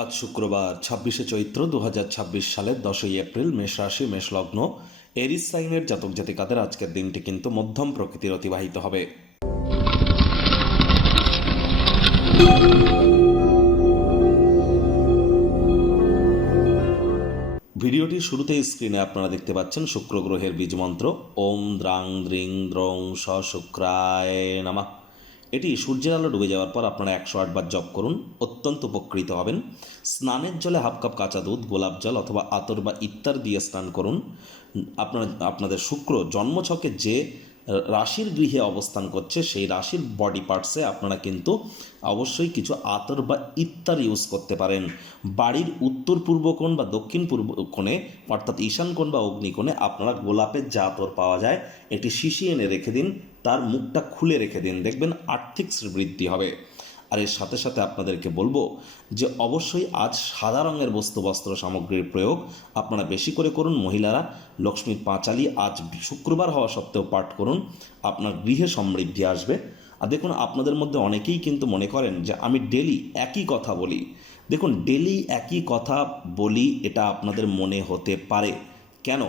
আজ শুক্রবার ২৬শে চৈত্র ২০২৬ সালের ১০ই এপ্রিল মেষ রাশি মেষ লগ্ন এরিস সাইনের জাতক জাতিকাদের আজকের দিনটি কিন্তু মধ্যম প্রকৃতির অতিবাহিত হবে। ভিডিওটির শুরুতেই স্ক্রিনে আপনারা দেখতে পাচ্ছেন শুক্র গ্রহের বীজ মন্ত্র ওম দ্রাং দ্রিং দ্রং স শুক্রায় নামা। এটি সূর্যের আলো ডুবে যাওয়ার পর আপনারা ১০৮ বার জপ করুন, অত্যন্ত উপকৃত হবেন। স্নানের জলে হাফ কাপ কাঁচা দুধ, গোলাপ জল অথবা আতর বা ইত্যাদি দিয়ে স্নান করুন। আপনাদের শুক্র জন্মছকে যে রাশির গৃহে অবস্থান করছে সেই রাশির বডি পার্টসে আপনারা কিন্তু অবশ্যই কিছু আতর বা ইত্যাদি ইউজ করতে পারেন। বাড়ির উত্তর পূর্ব কোণ বা দক্ষিণ পূর্ব কোণে অর্থাৎ ঈশান কোণ বা অগ্নিকোণে আপনারা গোলাপের যে আতর পাওয়া যায় এটি শিশি এনে রেখে দিন, তার মুখটা খুলে রেখে দিন, দেখবেন আর্থিক বৃদ্ধি হবে। আর এর সাথে সাথে আপনাদেরকে বলবো যে অবশ্যই আজ সাদা রঙের বস্ত্র সামগ্রীর প্রয়োগ আপনারা বেশি করে করুন। মহিলারা লক্ষ্মীর পাঁচালী আজ শুক্রবার হওয়া সত্ত্বেও পাঠ করুন, আপনার গৃহে সমৃদ্ধি আসবে। আর দেখুন, আপনাদের মধ্যে অনেকেই কিন্তু মনে করেন যে আমি ডেলি একই কথা বলি। দেখুন, ডেলি একই কথা বলি এটা আপনাদের মনে হতে পারে। কেন?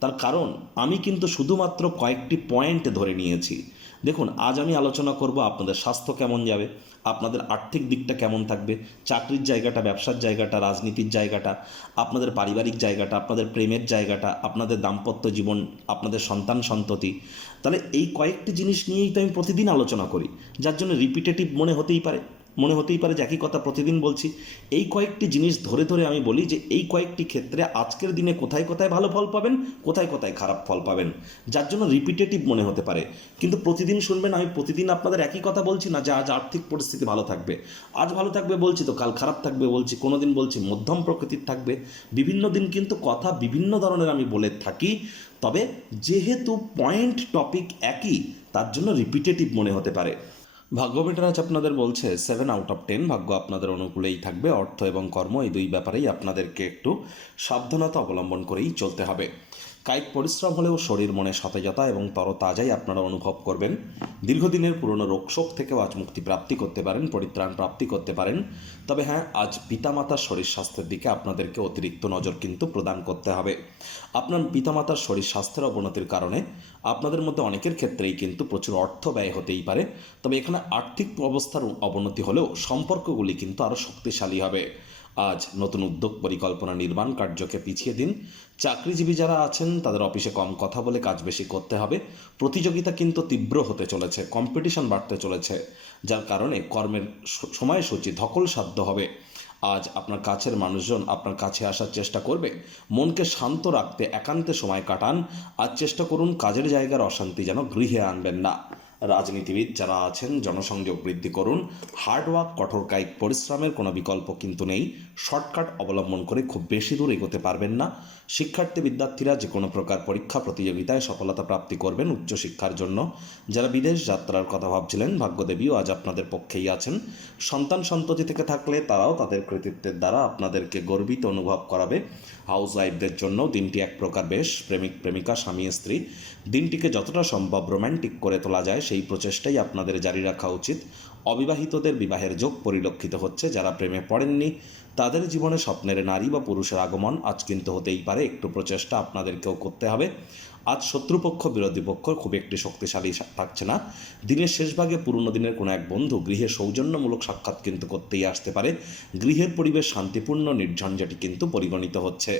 তার কারণ আমি কিন্তু শুধুমাত্র কয়েকটি পয়েন্ট ধরে নিয়েছি। দেখুন, আজ আমি আলোচনা করব আপনাদের স্বাস্থ্য কেমন যাবে, আপনাদের আর্থিক দিকটা কেমন থাকবে, চাকরির জায়গাটা, ব্যবসার জায়গাটা, রাজনীতির জায়গাটা, আপনাদের পারিবারিক জায়গাটা, আপনাদের প্রেমের জায়গাটা, আপনাদের দাম্পত্য জীবন, আপনাদের সন্তান সন্ততি। তাহলে এই কয়েকটি জিনিস নিয়েই তো আমি প্রতিদিন আলোচনা করি, যার জন্য রিপিটেটিভ মনে হতেই পারে যে একই কথা প্রতিদিন বলছি। এই কয়েকটি জিনিস ধরে ধরে আমি বলি যে এই কয়েকটি ক্ষেত্রে আজকের দিনে কোথায় কোথায় ভালো ফল পাবেন, কোথায় কোথায় খারাপ ফল পাবেন, যার জন্য রিপিটেটিভ মনে হতে পারে। কিন্তু প্রতিদিন শুনবেন আমি প্রতিদিন আপনাদের একই কথা বলছি না যে আজ আর্থিক পরিস্থিতি ভালো থাকবে। আজ ভালো থাকবে বলছি তো কাল খারাপ থাকবে বলছি, কোনো দিন বলছি মধ্যম প্রকৃতির থাকবে। বিভিন্ন দিন কিন্তু কথা বিভিন্ন ধরনের আমি বলে থাকি, তবে যেহেতু পয়েন্ট টপিক একই তার জন্য রিপিটেটিভ মনে হতে পারে। ভাগ্য মিটার আজ আপনাদের বলছে 7/10। ভাগ্য আপনাদের অনুকূলেই থাকবে। অর্থ এবং কর্ম এই দুই ব্যাপারেই আপনাদেরকে একটু সাবধানতা অবলম্বন করেই চলতে হবে। কায়িক পরিশ্রম হলেও শরীর মনে সতেজতা এবং তরতাজাই আপনারা অনুভব করবেন। দীর্ঘদিনের পুরনো রোগশোক থেকেও আজ মুক্তি প্রাপ্তি করতে পারেন, পরিত্রাণ প্রাপ্তি করতে পারেন। তবে হ্যাঁ, আজ পিতামাতার শরীর স্বাস্থ্যের দিকে আপনাদেরকে অতিরিক্ত নজর কিন্তু প্রদান করতে হবে। আপনার পিতামাতার শরীর স্বাস্থ্যের অবনতির কারণে আপনাদের মধ্যে অনেকের ক্ষেত্রেই কিন্তু প্রচুর অর্থ ব্যয় হতেই পারে। তবে এখানে আর্থিক অবস্থার অবনতি হলেও সম্পর্কগুলি কিন্তু আরও শক্তিশালী হবে। আজ নতুন উদ্যোগ পরিকল্পনা নির্মাণ কার্যকে পিছিয়ে দিন। চাকরিজীবী যারা আছেন তাদের অফিসে কম কথা বলে কাজ বেশি করতে হবে। প্রতিযোগিতা কিন্তু তীব্র হতে চলেছে, কম্পিটিশন বাড়তে চলেছে, যার কারণে কর্মের সময়সূচি ধকলসাধ্য হবে। আজ আপনার কাছের মানুষজন আপনার কাছে আসার চেষ্টা করবে। মনকে শান্ত রাখতে একান্তে সময় কাটান। আজ চেষ্টা করুন কাজের জায়গার অশান্তি যেন গৃহে আনবেন না। রাজনীতিবিদ যারা আছেন জনসংযোগ বৃদ্ধি করুন। হার্ডওয়ার্ক, কঠোর কায়িক পরিশ্রমের কোনো বিকল্প কিন্তু নেই। শর্টকাট অবলম্বন করে খুব বেশি দূর এগোতে পারবেন না। শিক্ষার্থী বিদ্যার্থীরা যে কোনো প্রকার পরীক্ষা প্রতিযোগিতায় সফলতা প্রাপ্তি করবেন উচ্চশিক্ষার জন্য। যারা বিদেশ যাত্রার কথা ভাবছিলেন ভাগ্যদেবীও আজ আপনাদের পক্ষেই আছেন। সন্তান সন্ততি থেকে থাকলে তারাও তাদের কৃতিত্বের দ্বারা আপনাদেরকে গর্বিত অনুভব করাবে। হাউস ওয়াইফদের জন্য দিনটি এক প্রকার বেশ। প্রেমিক প্রেমিকা, স্বামী স্ত্রী দিনটিকে যতটা সম্ভব রোম্যান্টিক করে তোলা যায় সেই প্রচেষ্টাই আপনাদের জারি রাখা উচিত। অবিবাহিতদের বিবাহের যোগ পরিলক্ষিত হচ্ছে। যারা প্রেমে পড়েননি তাদের জীবনে স্বপ্নের নারী বা পুরুষের আগমন আজ কিন্তু হতেই পারে। একটু প্রচেষ্টা আপনাদেরকেও করতে হবে। আজ শত্রুপক্ষ বিরোধী পক্ষ খুব একটি শক্তিশালী থাকছে না। দিনের শেষ ভাগে পুরনো দিনের কোনো এক বন্ধু গৃহে সৌজন্যমূলক সাক্ষাৎ কিন্তু করতেই আসতে পারে। গৃহের পরিবেশ শান্তিপূর্ণ, নির্ঝঞ্ঝাটি কিন্তু পরিগণিত হচ্ছে।